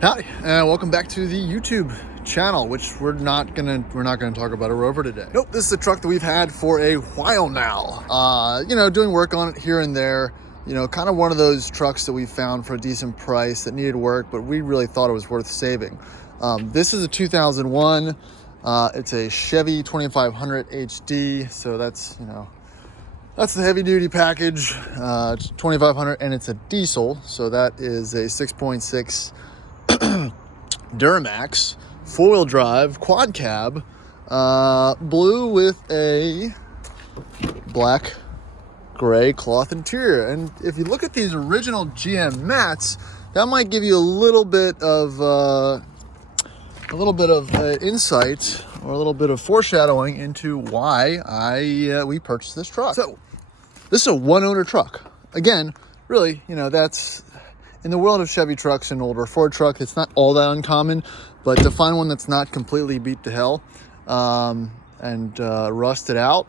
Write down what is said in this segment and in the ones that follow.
Howdy, and welcome back to the YouTube channel, which we're not gonna talk about a Rover today. Nope, this is a truck that we've had for a while now. Doing work on it here and there. Kind of one of those trucks that we found for a decent price that needed work, but we really thought it was worth saving. This is a 2001. It's a Chevy 2500 HD, so that's the heavy duty package. It's 2500 and it's a diesel, so that is a 6.6 Duramax, four-wheel drive, quad cab, blue with a black gray cloth interior. And if you look at these original GM mats, that might give you a little bit of insight or a little bit of foreshadowing into why we purchased this truck. So this is a one-owner truck. Again, really, that's in the world of Chevy trucks and older Ford truck, it's not all that uncommon, but to find one that's not completely beat to hell and rusted out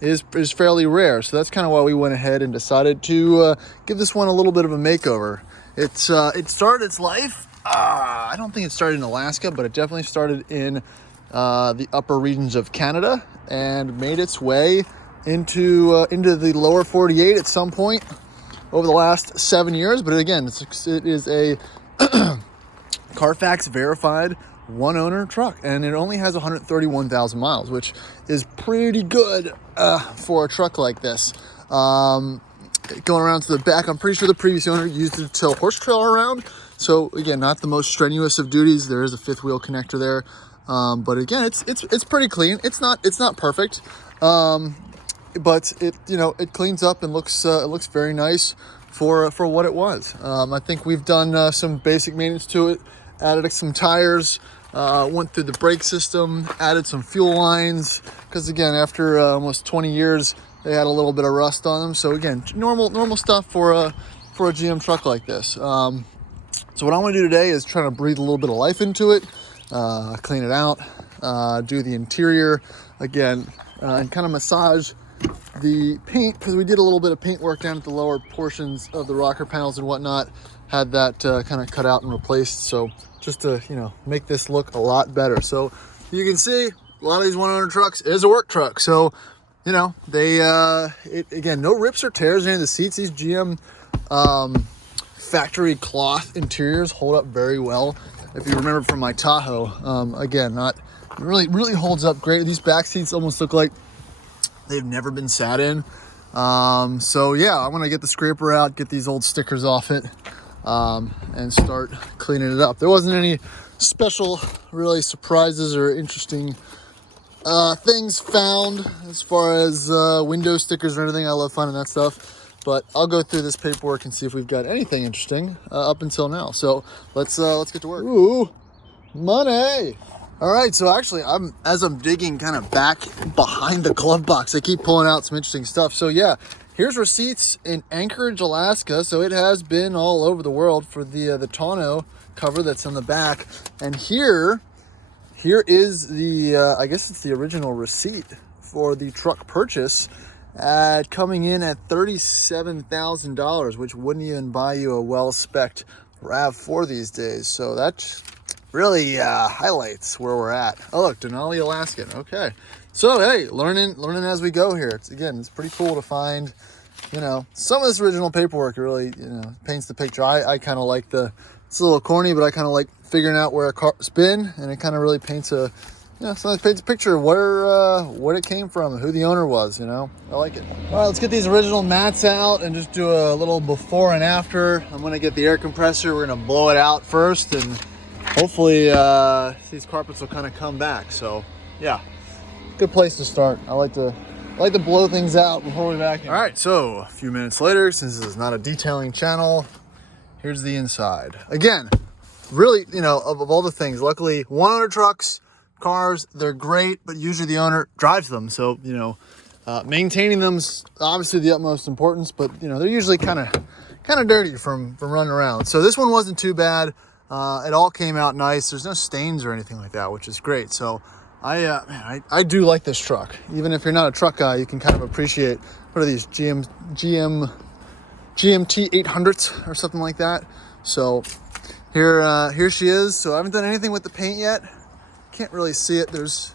is fairly rare. So that's kind of why we went ahead and decided to give this one a little bit of a makeover. It started its life, I don't think it started in Alaska, but it definitely started in the upper regions of Canada and made its way into the lower 48 at some point over the last 7 years. But again, it is a Carfax verified one owner truck, and it only has 131,000 miles, which is pretty good for a truck like this. Going around to the back, I'm pretty sure the previous owner used it to tow horse trailer around. So again, not the most strenuous of duties. There is a fifth wheel connector there, but again, it's pretty clean. It's not perfect. But it cleans up and looks very nice for what it was. I think we've done some basic maintenance to it, added some tires, went through the brake system, added some fuel lines, because again, after almost 20 years, they had a little bit of rust on them. So again, normal stuff for a GM truck like this. So what I want to do today is try to breathe a little bit of life into it, clean it out, do the interior again, and kind of massage the paint, because we did a little bit of paint work down at the lower portions of the rocker panels and whatnot, had that kind of cut out and replaced, so just to make this look a lot better. So you can see a lot of these one owner trucks is a work truck, so they again, no rips or tears in the seats. These GM factory cloth interiors hold up very well. If you remember from my Tahoe, again, not really holds up great. These back seats almost look like they've never been sat in. So yeah, I'm gonna get the scraper out, get these old stickers off it, and start cleaning it up. There wasn't any special really surprises or interesting things found as far as window stickers or anything. I love finding that stuff, but I'll go through this paperwork and see if we've got anything interesting up until now. So let's get to work. Ooh, money. All right, so actually, as I'm digging kind of back behind the glove box, I keep pulling out some interesting stuff. So yeah, here's receipts in Anchorage, Alaska. So it has been all over the world for the tonneau cover that's on the back. And here is the I guess it's the original receipt for the truck purchase, coming in at $37,000, which wouldn't even buy you a well-spec'd RAV4 these days. So that's really highlights where we're at. Oh look, Denali, Alaskan. Okay, so hey, learning as we go here. It's pretty cool to find some of this original paperwork. Really paints the picture. I kind of like it's a little corny, but I kind of like figuring out where a car's been, and it kind of really paints a sometimes paints a picture of where what it came from, who the owner was. I like it. All right, let's get these original mats out and just do a little before and after. I'm gonna get the air compressor. We're gonna blow it out first, and hopefully these carpets will kind of come back. So yeah, good place to start. I like to blow things out before we vacuum. All right, so a few minutes later, since this is not a detailing channel, here's the inside. Again, really, of all the things, luckily one owner trucks, cars, they're great, but usually the owner drives them. So maintaining them's obviously the utmost importance, but they're usually kind of dirty from running around. So this one wasn't too bad. It all came out nice. There's no stains or anything like that, which is great. So I do like this truck. Even if you're not a truck guy, you can kind of appreciate, what are these, GMT800s or something like that. So Here she is. So I haven't done anything with the paint yet. Can't really see it. There's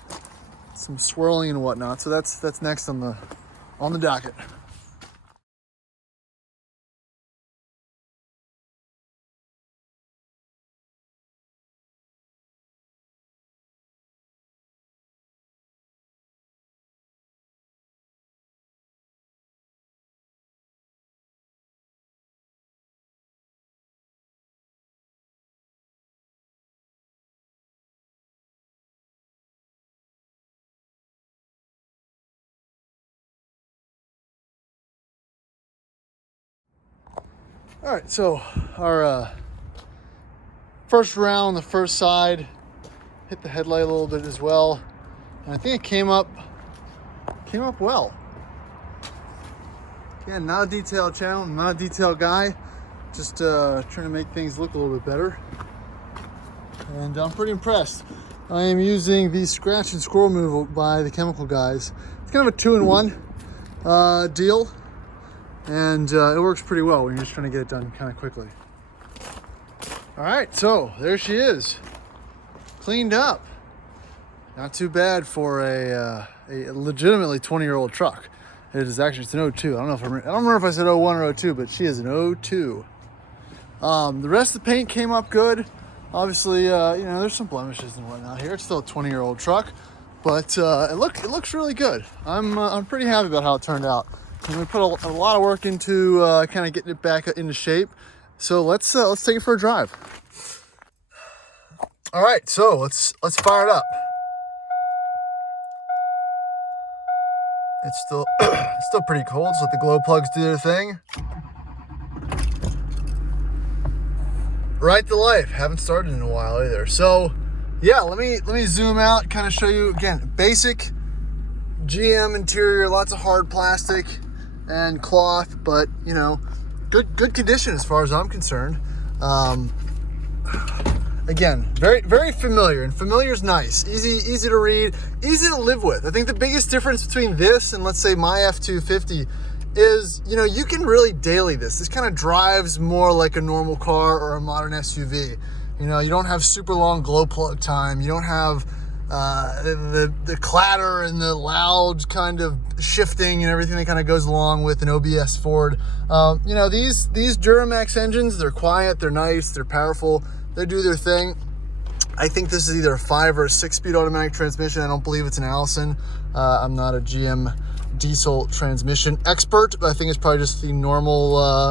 some swirling and whatnot. So that's next on the docket. All right, so our first round, the first side, hit the headlight a little bit as well. And I think it came up well. Again, not a detailed channel, not a detailed guy, just trying to make things look a little bit better. And I'm pretty impressed. I am using the scratch and squirrel removal by the chemical guys. It's kind of a 2-in-1 deal. And it works pretty well when you're just trying to get it done kind of quickly. All right, so there she is, cleaned up. Not too bad for a legitimately 20-year-old truck. It is actually, it's an 02. I don't remember if I said 01 or 02, but she is an 02. The rest of the paint came up good. Obviously, there's some blemishes and whatnot here. It's still a 20-year-old truck, but it looks really good. I'm pretty happy about how it turned out. And we put a lot of work into kind of getting it back into shape. So let's take it for a drive. All right, so let's fire it up. It's still it's still pretty cold, so let the glow plugs do their thing. Right to life. Haven't started in a while either. So yeah, let me zoom out, kind of show you again. Basic GM interior, lots of hard plastic and cloth, but good condition as far as I'm concerned. Again, very, very familiar, and familiar is nice. Easy to read, easy to live with. I think the biggest difference between this and let's say my F-250 is, you can really daily this. This kind of drives more like a normal car or a modern SUV. You don't have super long glow plug time. You don't have the clatter and the loud kind of shifting and everything that kind of goes along with an OBS Ford. These Duramax engines, they're quiet, they're nice, they're powerful, they do their thing. I think this is either a 5 or a 6-speed automatic transmission. I don't believe it's an Allison. I'm not a GM diesel transmission expert, but I think it's probably just the normal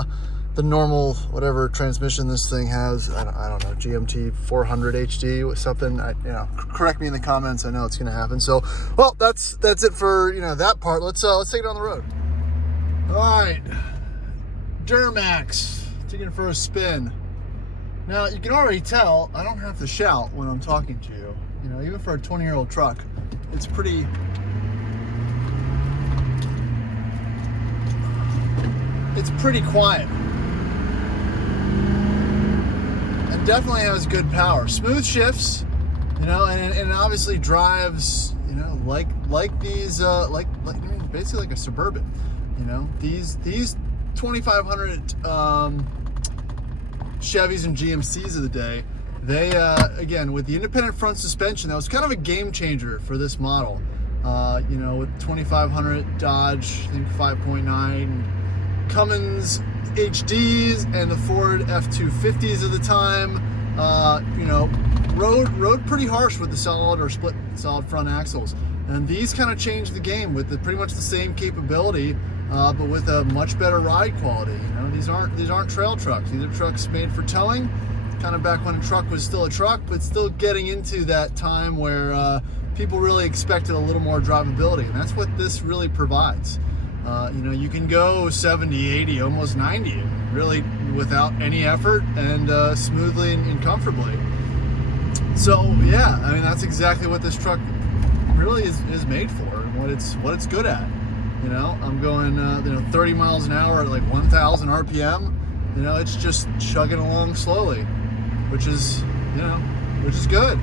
whatever transmission this thing has. I don't know, GMT800 HD or something. Correct me in the comments. I know it's going to happen. So, well, that's it for that part. Let's take it on the road. All right, Duramax, taking it for a spin. Now you can already tell I don't have to shout when I'm talking to you. Even for a 20-year-old truck, it's pretty. It's pretty quiet. It definitely has good power, smooth shifts, and obviously drives, like these, basically like a Suburban, these 2500 Chevys and GMCs of the day. They again, with the independent front suspension, that was kind of a game changer for this model. With 2500 Dodge, I think 5.9 Cummins HDs and the Ford F-250s of the time, rode pretty harsh with the solid or split solid front axles. And these kind of changed the game with pretty much the same capability, but with a much better ride quality. These aren't trail trucks. These are trucks made for towing, kind of back when a truck was still a truck, but still getting into that time where people really expected a little more drivability, and that's what this really provides. You can go 70, 80, almost 90, really without any effort and smoothly and comfortably. So yeah, that's exactly what this truck really is made for, and what it's good at. I'm going 30 miles an hour at like 1,000 RPM. It's just chugging along slowly, which is good.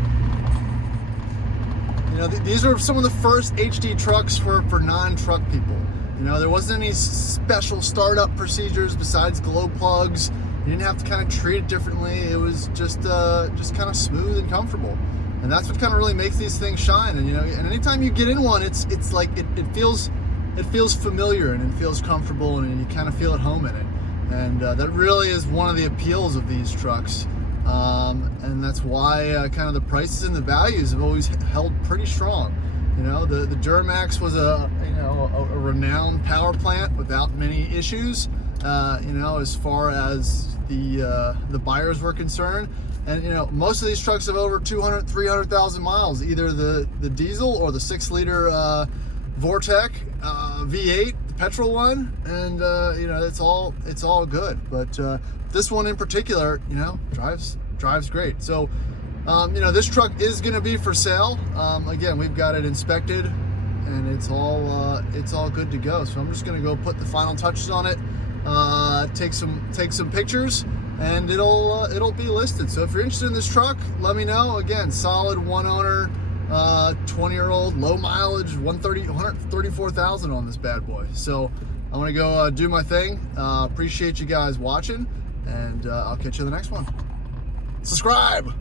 These are some of the first HD trucks for non-truck people. There wasn't any special startup procedures besides glow plugs You didn't have to kind of treat it differently. It was just kind of smooth and comfortable. And that's what kind of really makes these things shine. And, you know, and anytime you get in one, it's like it feels familiar and it feels comfortable, and you kind of feel at home in it. And that really is one of the appeals of these trucks. And that's why kind of the prices and the values have always held pretty strong. You know, the Duramax was a renowned power plant without many issues, you know, as far as the buyers were concerned. And, you know, most of these trucks have over 200, 300,000 miles, either the diesel or the 6-liter Vortec V8, the petrol one. And, you know, it's all good. But this one in particular, you know, drives great. So, you know, this truck is going to be for sale. Again, we've got it inspected, and it's all good to go. So I'm just going to go put the final touches on it, take some pictures, and it'll be listed. So if you're interested in this truck, let me know. Again, solid one owner, 20-year-old, low mileage, 134,000 on this bad boy. So I'm gonna go do my thing. Appreciate you guys watching, and I'll catch you in the next one. Subscribe.